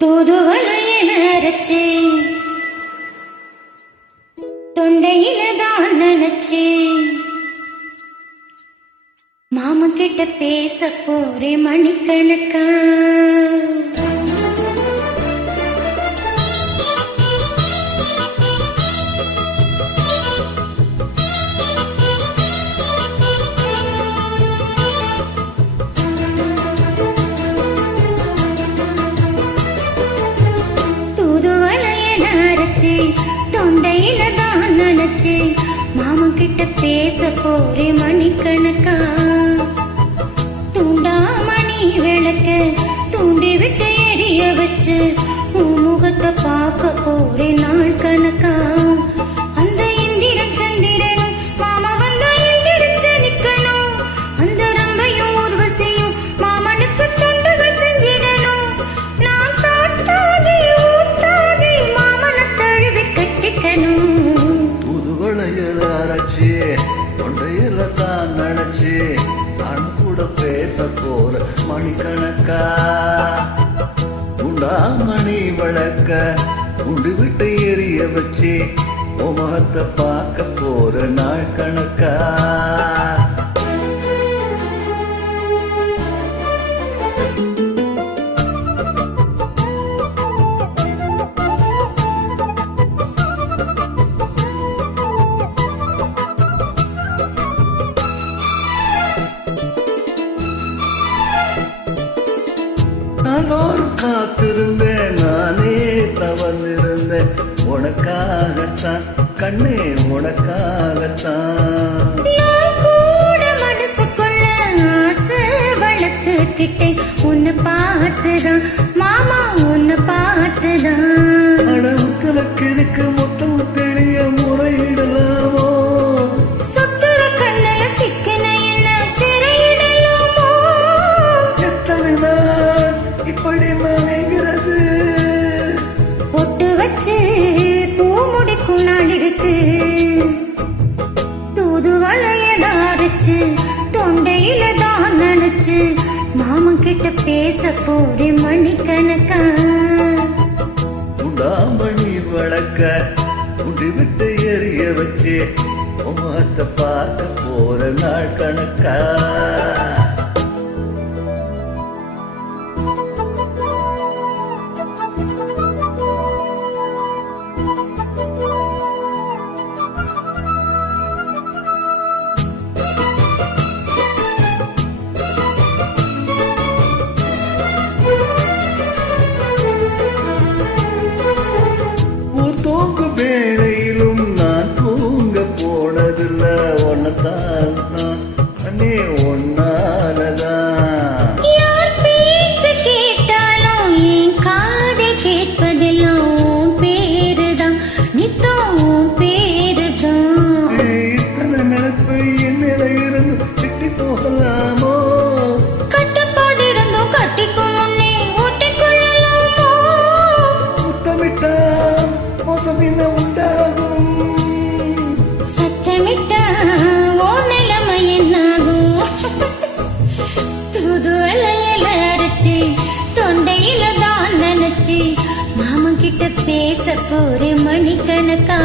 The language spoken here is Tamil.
தூதுவளையில அரைச்சி தொண்டையில தான் நினைச்சி மாமன் கிட்ட பேச போறே மணிக்கணக்கா. தொண்டையில தான் நினைச்சு மாமன் கிட்ட பேச போறே மணிக்கணக்கா. தூண்டாமணி விளக்க தூண்டி விட்டு எரிய வச்சு முகத்தை பார்க்க போறே நாள் கணக்கா. அந்த இந்திர சந்திரனும் மாமா வந்தா எந்திரிச்சு நிக்கணும். அந்த ரம்பையும் ஊர்வசியும் மாமனுக்கு தொண்டுகள் செஞ்சிடணும். நான் காட்டாகி ஊத்தாகி மாமனை தழுவி கட்டிக்கணும். தூதுவளையில அரைச்சி தொண்டையில தான் நினைச்சி நான் கூட பேச போற மணிக்கணக்கா. உண்டாமணி விளக்க உண்டு விட்டு எரிய வச்சு முகத்தை பார்க்க போற நாள் கணக்கா. நானோரு காத்திருந்தேன், நானே தவறிருந்தேன் உனக்காகத்தான் கண்ணே, உனக்காகத்தான். மனசுக்குள்ள ஆசை வளர்த்துக்கிட்டேன் உன்னை பார்த்துதான் மாமா, உன்னை பார்த்துதான். அடவுக்களுக்கு இருக்கு மொத்தம் தெளிய முறையிடலாமோ? சுத்துற கண்ணல சிக்கன என்ன சிறையிடலாமோ? எத்தனை நாள் இப்படி நினைக்கிறது? பொட்டு வச்சு பூ முடிக்கும் நாள் இருக்கு. தூதுவளையில அரைச்சு தொண்டையில தான் நினைச்சு மாமன் கிட்ட பேச போறே மணிக்கணக்கா. உண்டாமணி வழக்க உண்டி விட்டு எரிய வச்சு முகத்தை பார்க்க போற நாள் கணக்கா. தூங்கு வேளையிலும் நான் தூங்க போனதில்ல ஒன்னதான் அண்ணே, ஒன்னாலதான். யார் பேச்சு கேட்டாலும் என் காதில் கேட்பதெல்லாம் உன் பேருதான், நித்தம் உன் பேருதான். இத்தனை நினைப்பு என்னிட இருந்து திட்டி போகலாமோ? கட்டுப்பாடு இருந்தும் கட்டிக்கும் முன்னே ஓட்டிக்கொள்ளலாமோ? முத்தமிட்டா மோசம் என்ன உண்டாகும்? சத்தமிட்டா ஓ நிலைமை என்னாகும்? தூதுவளையில அரைச்சி தொண்டையில தான் நினைச்சு மாமன் கிட்ட பேச போறே மணிக்கணக்கா.